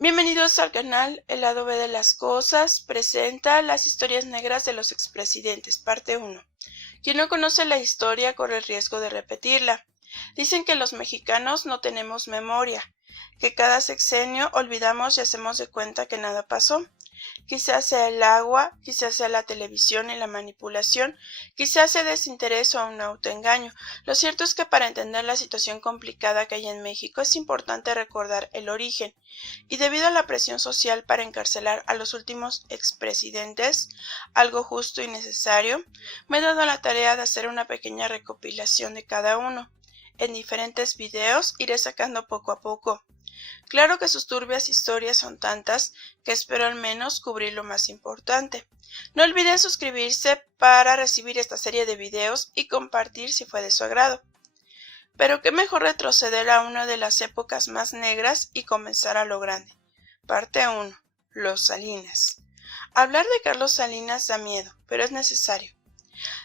Bienvenidos al canal El lado B de las cosas. Presenta las historias negras de los expresidentes, parte 1. Quien no conoce la historia corre el riesgo de repetirla. Dicen que los mexicanos no tenemos memoria, que cada sexenio olvidamos y hacemos de cuenta que nada pasó. Quizás sea el agua, quizás sea la televisión y la manipulación, quizás sea desinterés o un autoengaño. Lo cierto es que para entender la situación complicada que hay en México es importante recordar el origen. Y debido a la presión social para encarcelar a los últimos expresidentes, algo justo y necesario, me he dado la tarea de hacer una pequeña recopilación de cada uno. En diferentes videos iré sacando poco a poco. Claro que sus turbias historias son tantas que espero al menos cubrir lo más importante. No olviden suscribirse para recibir esta serie de videos y compartir si fue de su agrado. Pero qué mejor retroceder a una de las épocas más negras y comenzar a lo grande. Parte 1. Los Salinas. Hablar de Carlos Salinas da miedo, pero es necesario.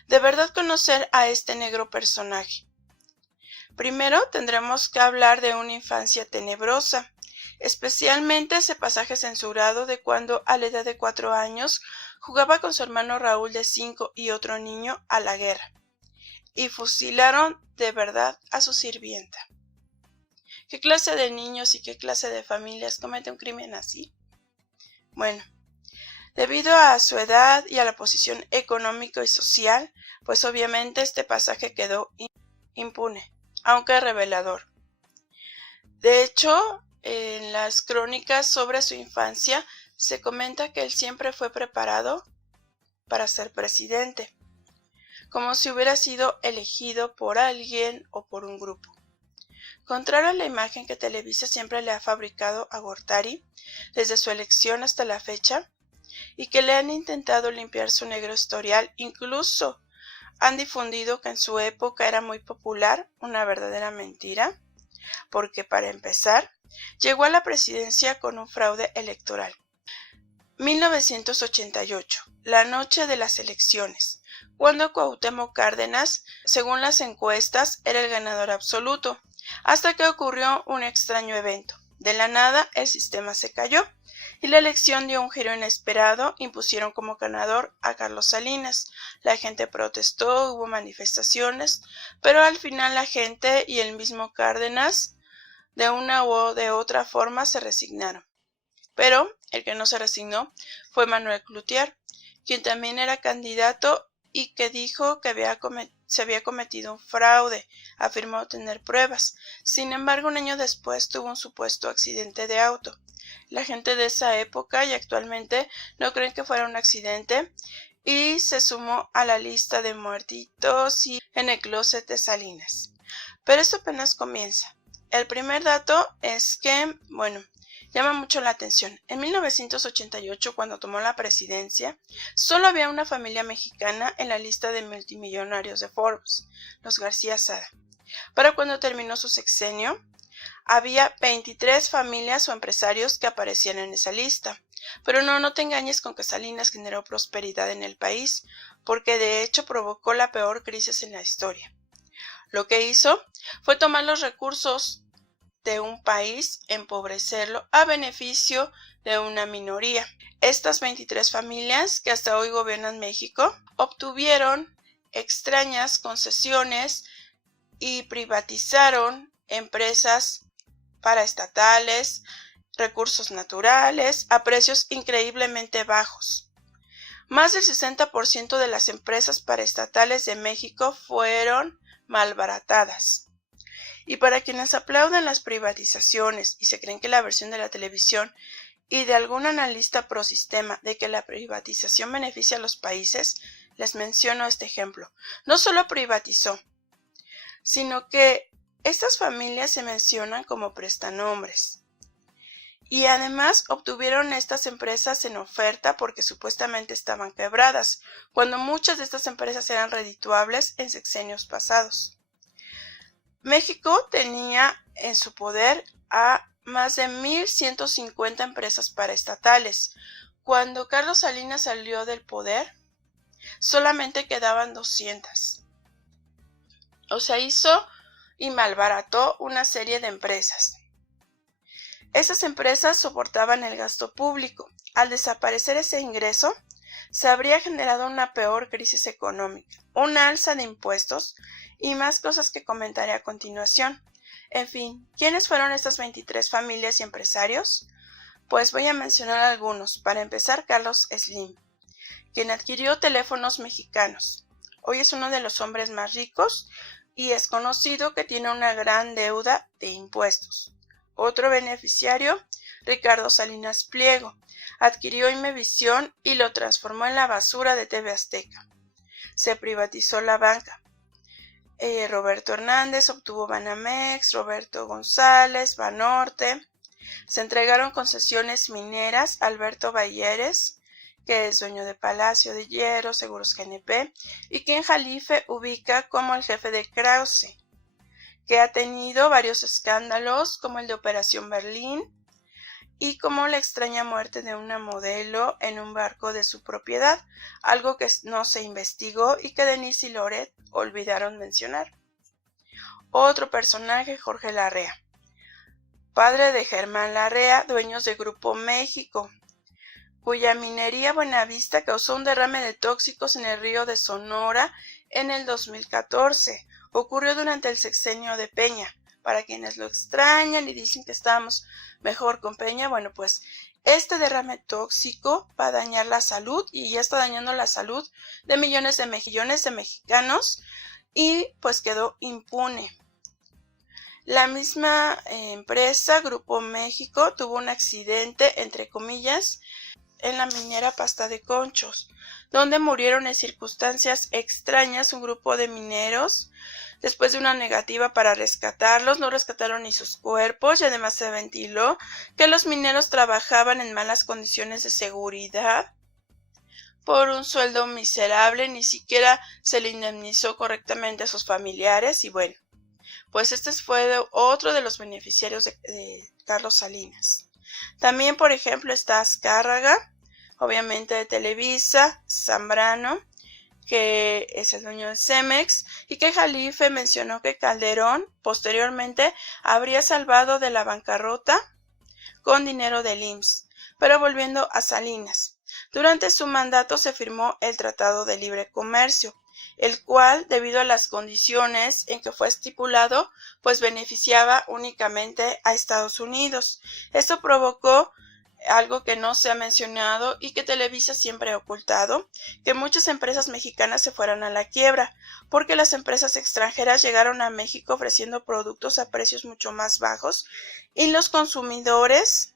De verdad conocer a este negro personaje. Primero tendremos que hablar de una infancia tenebrosa, especialmente ese pasaje censurado de cuando a la edad de 4 años jugaba con su hermano Raúl de 5 y otro niño a la guerra, y fusilaron de verdad a su sirvienta. ¿Qué clase de niños y qué clase de familias comete un crimen así? Bueno, debido a su edad y a la posición económica y social, pues obviamente este pasaje quedó impune, aunque revelador. De hecho, en las crónicas sobre su infancia se comenta que él siempre fue preparado para ser presidente, como si hubiera sido elegido por alguien o por un grupo. Contrario a la imagen que Televisa siempre le ha fabricado a Gortari, desde su elección hasta la fecha, y que le han intentado limpiar su negro historial, incluso han difundido que en su época era muy popular, una verdadera mentira, porque para empezar, llegó a la presidencia con un fraude electoral. 1988, la noche de las elecciones, cuando Cuauhtémoc Cárdenas, según las encuestas, era el ganador absoluto, hasta que ocurrió un extraño evento. De la nada, el sistema se cayó y la elección dio un giro inesperado. Impusieron como ganador a Carlos Salinas. La gente protestó, hubo manifestaciones, pero al final la gente y el mismo Cárdenas de una u de otra forma se resignaron. Pero el que no se resignó fue Manuel Cloutier, quien también era candidato y que dijo que se había cometido un fraude, afirmó tener pruebas. Sin embargo, un año después tuvo un supuesto accidente de auto. La gente de esa época y actualmente no creen que fuera un accidente y se sumó a la lista de muertitos y en el closet de Salinas. Pero esto apenas comienza. El primer dato es que, llama mucho la atención. En 1988, cuando tomó la presidencia, solo había una familia mexicana en la lista de multimillonarios de Forbes, los García Sada. Para cuando terminó su sexenio, había 23 familias o empresarios que aparecían en esa lista. Pero no te engañes con que Salinas generó prosperidad en el país, porque de hecho provocó la peor crisis en la historia. Lo que hizo fue tomar los recursos de un país, empobrecerlo a beneficio de una minoría. Estas 23 familias que hasta hoy gobiernan México obtuvieron extrañas concesiones y privatizaron empresas paraestatales, recursos naturales a precios increíblemente bajos. Más del 60% de las empresas paraestatales de México fueron malbaratadas. Y para quienes aplauden las privatizaciones y se creen que la versión de la televisión y de algún analista prosistema de que la privatización beneficia a los países, les menciono este ejemplo. No solo privatizó, sino que estas familias se mencionan como prestanombres. Y además obtuvieron estas empresas en oferta porque supuestamente estaban quebradas, cuando muchas de estas empresas eran redituables en sexenios pasados. México tenía en su poder a más de 1,150 empresas paraestatales. Cuando Carlos Salinas salió del poder, solamente quedaban 200. O sea, hizo y malbarató una serie de empresas. Esas empresas soportaban el gasto público. Al desaparecer ese ingreso, se habría generado una peor crisis económica, una alza de impuestos y más cosas que comentaré a continuación. En fin, ¿quiénes fueron estas 23 familias y empresarios? Pues voy a mencionar algunos. Para empezar, Carlos Slim, quien adquirió Teléfonos Mexicanos. Hoy es uno de los hombres más ricos y es conocido que tiene una gran deuda de impuestos. Otro beneficiario, Ricardo Salinas Pliego, adquirió Imevisión y lo transformó en la basura de TV Azteca. Se privatizó la banca. Roberto Hernández obtuvo Banamex, Roberto González, Banorte. Se entregaron concesiones mineras a Alberto Balleres, que es dueño de Palacio de Hierro, Seguros GNP, y quien Jalife ubica como el jefe de Krause, que ha tenido varios escándalos como el de Operación Berlín y como la extraña muerte de una modelo en un barco de su propiedad, algo que no se investigó y que Denise y Loret olvidaron mencionar. Otro personaje, Jorge Larrea, padre de Germán Larrea, dueños de Grupo México, cuya minería Buenavista causó un derrame de tóxicos en el río de Sonora en el 2014. Ocurrió durante el sexenio de Peña. Para quienes lo extrañan y dicen que estábamos mejor con Peña, bueno, pues este derrame tóxico va a dañar la salud y ya está dañando la salud de millones de mexicanos y pues quedó impune. La misma empresa, Grupo México, tuvo un accidente, entre comillas, en la minera Pasta de Conchos, donde murieron en circunstancias extrañas un grupo de mineros. Después de una negativa para rescatarlos, no rescataron ni sus cuerpos y además se ventiló que los mineros trabajaban en malas condiciones de seguridad por un sueldo miserable, ni siquiera se le indemnizó correctamente a sus familiares y bueno, pues este fue otro de los beneficiarios de Carlos Salinas. También, por ejemplo, está Azcárraga, obviamente de Televisa, Zambrano, que es el dueño de Cemex, y que Jalife mencionó que Calderón posteriormente habría salvado de la bancarrota con dinero del IMSS. Pero volviendo a Salinas, durante su mandato se firmó el Tratado de Libre Comercio, el cual, debido a las condiciones en que fue estipulado, pues beneficiaba únicamente a Estados Unidos. Esto provocó algo que no se ha mencionado y que Televisa siempre ha ocultado, que muchas empresas mexicanas se fueran a la quiebra, porque las empresas extranjeras llegaron a México ofreciendo productos a precios mucho más bajos y los consumidores,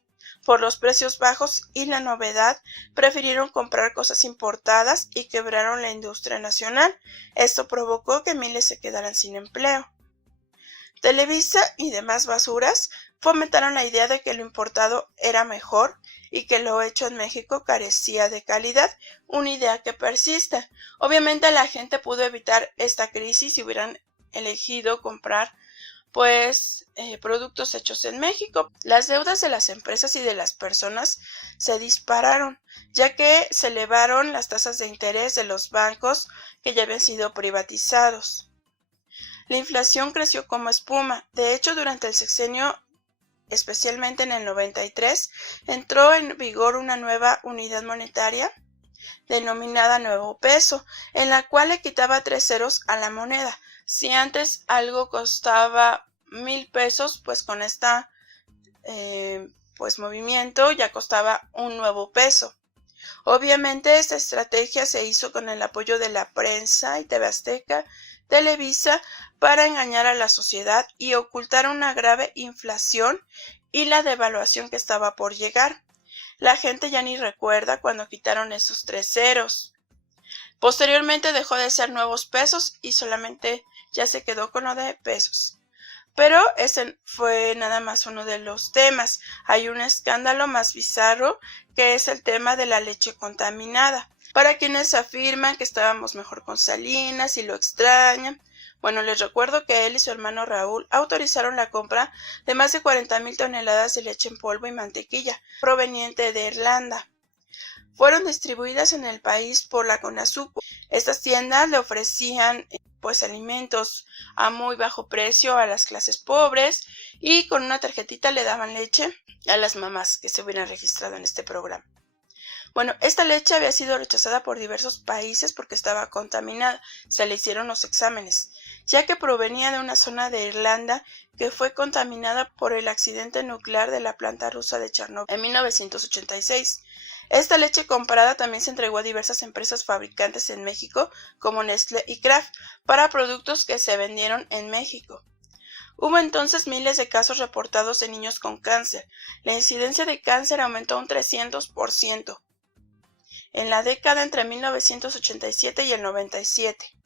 por los precios bajos y la novedad, prefirieron comprar cosas importadas y quebraron la industria nacional. Esto provocó que miles se quedaran sin empleo. Televisa y demás basuras fomentaron la idea de que lo importado era mejor y que lo hecho en México carecía de calidad, una idea que persiste. Obviamente la gente pudo evitar esta crisis si hubieran elegido comprar productos hechos en México. Las deudas de las empresas y de las personas se dispararon, ya que se elevaron las tasas de interés de los bancos que ya habían sido privatizados. La inflación creció como espuma. De hecho, durante el sexenio, especialmente en el 93, entró en vigor una nueva unidad monetaria denominada nuevo peso, en la cual le quitaba 3 ceros a la moneda. Si antes algo costaba 1,000 pesos, pues con esta movimiento ya costaba un nuevo peso. Obviamente esta estrategia se hizo con el apoyo de la prensa y TV Azteca, Televisa, para engañar a la sociedad y ocultar una grave inflación y la devaluación que estaba por llegar. La gente ya ni recuerda cuando quitaron esos 3 ceros. Posteriormente dejó de ser nuevos pesos y solamente ya se quedó con lo de pesos. Pero ese fue nada más uno de los temas. Hay un escándalo más bizarro que es el tema de la leche contaminada. Para quienes afirman que estábamos mejor con Salinas y lo extrañan, bueno, les recuerdo que él y su hermano Raúl autorizaron la compra de más de 40,000 toneladas de leche en polvo y mantequilla proveniente de Irlanda. fueron distribuidas en el país por la CONASUPO. Estas tiendas le ofrecían alimentos a muy bajo precio a las clases pobres y con una tarjetita le daban leche a las mamás que se hubieran registrado en este programa. Bueno, esta leche había sido rechazada por diversos países porque estaba contaminada. Se le hicieron los exámenes, ya que provenía de una zona de Irlanda que fue contaminada por el accidente nuclear de la planta rusa de Chernóbil en 1986. Esta leche comprada también se entregó a diversas empresas fabricantes en México, como Nestlé y Kraft, para productos que se vendieron en México. Hubo entonces miles de casos reportados de niños con cáncer. La incidencia de cáncer aumentó un 300% en la década entre 1987 y el 97.